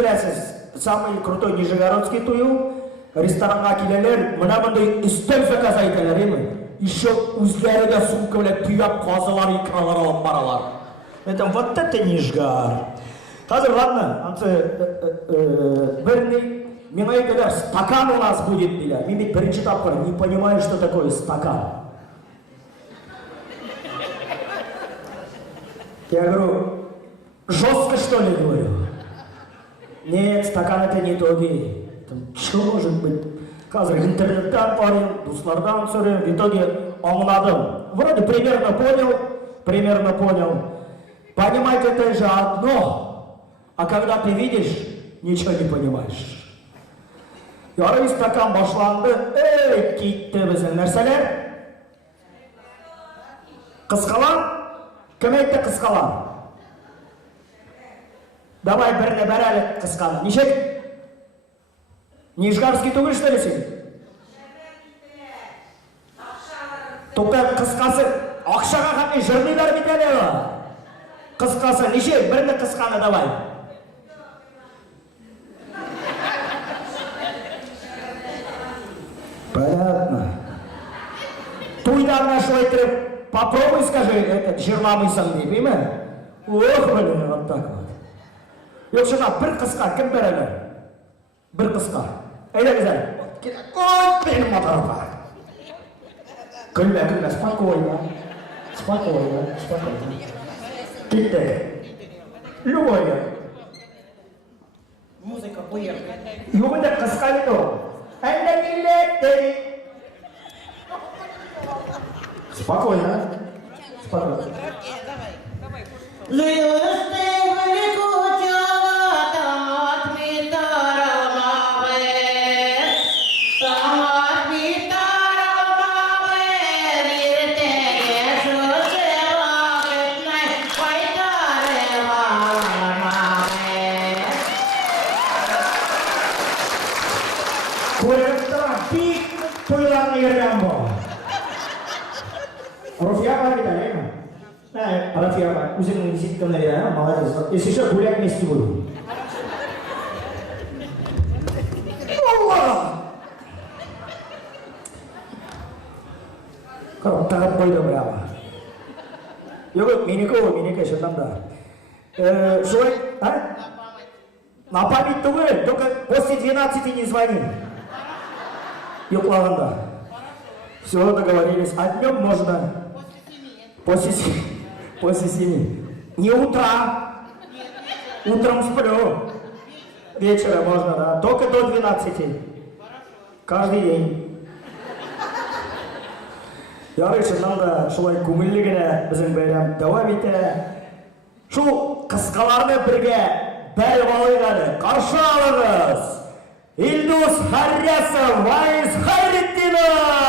bilasiz, самый крутой Нижегородский туyu, restoranға келелер, мына мындай үстел заказ айталар, еще үзләре дә сумка белән төяп казылар, икралар алып баралар. Это вот это Нижгар. Қазір, ладно, біріне, мен айталар, стакан у нас будет, дейлер. Мен бірінші тапқыр, не понимаю, что такое стакан. Я говорю, жестко что ли, говорю? Нет, стакан это не то, говорит. Что может быть? Қазір интернеттен парень, дуслардан сөрем, в итоге аңладым. Вроде примерно понял. Понимать это же одно, а когда ты видишь, ничего не понимаешь. Ярый стакан башланды, кетті біздің нәрселер. Қысқалан? Кім айтты қысқалан? Давай біріне бәрәлік қысқаны. Нешек? Нижгарский түгіл что ли сен? Тоқтай қысқасы, ақшаға қандай жырнилар бітәлі ва? Қысқасы, неше? Біріне қысқаны давай. Понятно. Туйдан шо айтырып, попробуй скажи, это жырламайсың дейбі ме? Ох, блин, вот так вот. Yok şuna bir kıska, kim beraber? Bir kıska. Öyle güzel. Oy benim motorum var. Gülme, spokojno. Gitti. Любовь. Музыка поехала. Его так каскали то. Это не летит. Спокойно. Рафия, усиленно висит наверное, молодец. Если что, гулять вместе буду. Kalau tak boleh berapa? Yuk, miniko senanda. Шой, а? На память то вы, только после 12 не звони. Йок, ладно. Все, договорились. А днем можно? После 7. Не утра. Утром сплю. Вечером можно, да. Только до 12. Каждый день. Я решил, надо шулай күңеллегенә безнең бәйрәм дәвам итә. Шул кыскаларны бергә бәреп алыйк әле. Каршы алыгыз. Илдус Харрясов, Вайс Хайретдинов.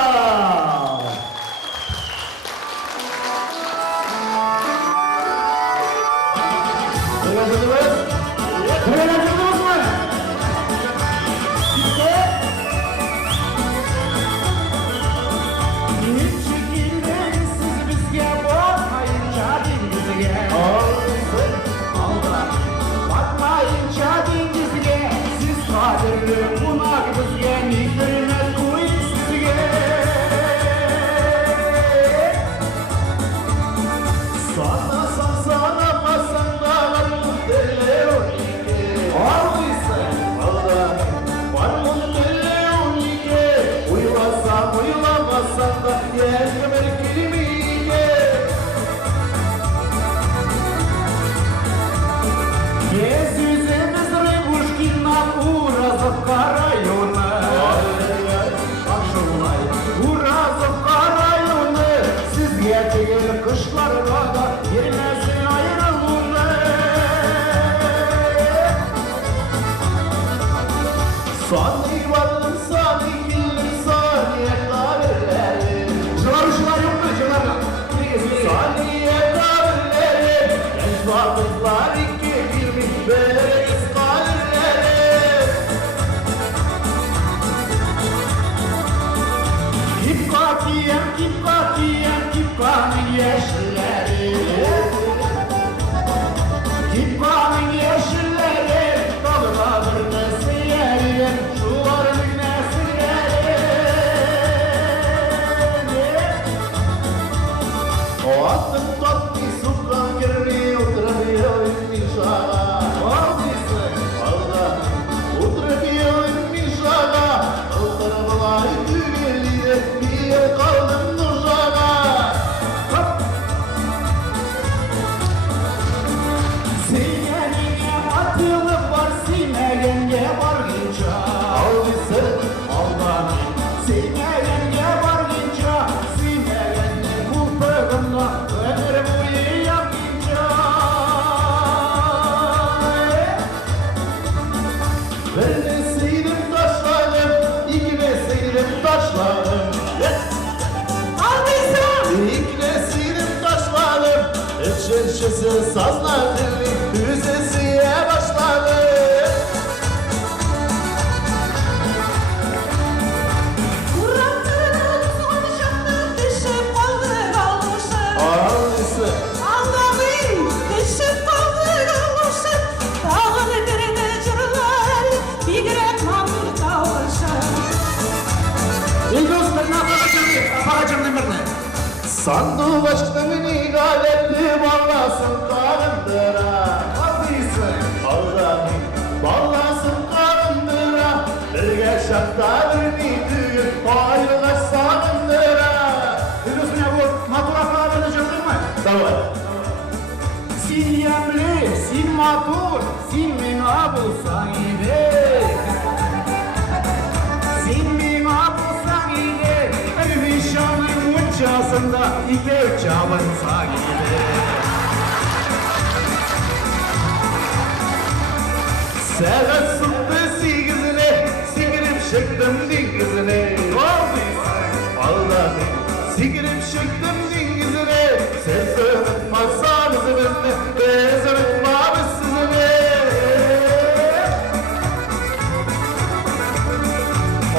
Sevmeyenge varınca, sevmeyenle kulpağında ömür boyu yanınca. Vermeseydim taşlarım, ikmeseydim taşlarım. İkmeseydim taşlarım, çerçesi sazlarım, üzesiye başlarım. Sandu başlarını galetli ballasın karındıra. Adıyısın Allah'ım ballasın karındıra. Birge şaptalarını düğün ayrılaş sanındıra. Biliyorsun ya bu matura falan ödeyeceksin mi? Tamam. Sin yemli, sin matur, sin mina bulsan iyi. Sin mina bulsan iyi. Perişanın uçasında iki uçağın sahibi. Sevet sıktı sigizini, sigirip çıktım dingizini. Allah'ım, sigirip çıktım dingizini. Siz unutmazsanız beni, biz unutmamız sizi.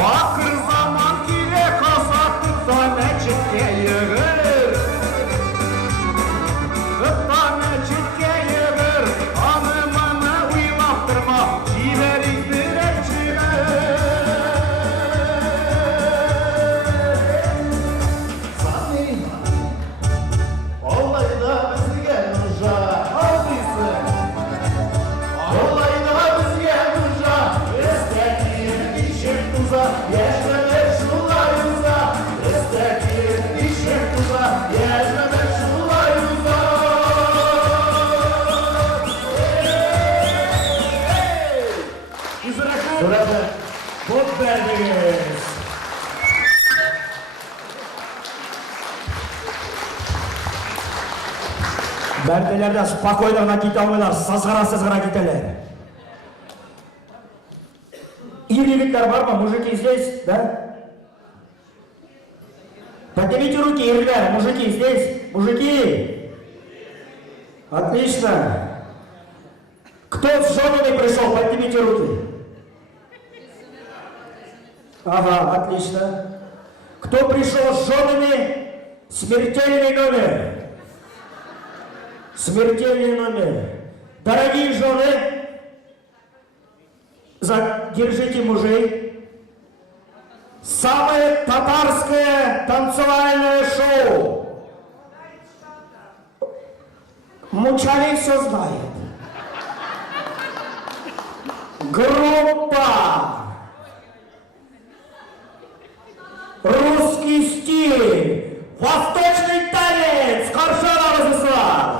Akır zaman ile kasatlıkta ne çitke yığır. Kıtta ne çitke yığır. Anımını uymaktırma, civerik direk çıkır. Sani, olayda bizi gel uca, aldıysa. Olayda bizi gel uca, istekin işim tuza, yaşlanır şulayuza. İstekin işim tuza, yaşlanır şulayuza. Sırada bot verdiniz. Berdelerde spakoylarına git almıyorlar, sazgara giderler. Ивритler var mı? Мужики здесь, да? Поднимите руки, ивритler, мужики здесь, мужики. Отлично. Кто с женами пришел, поднимите руки. Ага, отлично. Кто пришел с женами, смертельный номер. Смертельный номер. Дорогие жены, держите мужей. Самое татарское танцевальное шоу. Мучали все знает. Группа. Русский стиль. Восточный танец. Каршана Владислав.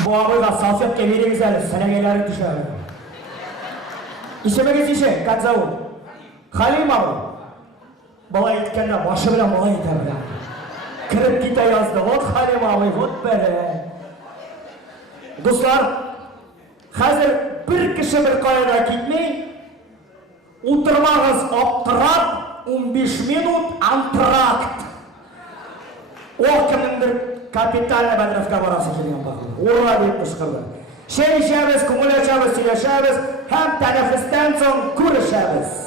Bu abıyla salfetke veriniz әлі, сәлегелері düşer. İsminiz işe, как зовут? Халим абы. Бала еткенде башы білен бала ете білен. Кіріп кете yazdı, вот Халим абы, вот бәрі. Dostlar, hazır bir kişi bir kayada gitmeyin. Oturmağız aptırap, 15 minut antrakt. O kimindir kapitalne bedrefke barası kelgen bakın. Orada bir ışkırdı. Şey içemiz, kumul açamız, söyleşemiz, hem teneffüsten son kur içemiz.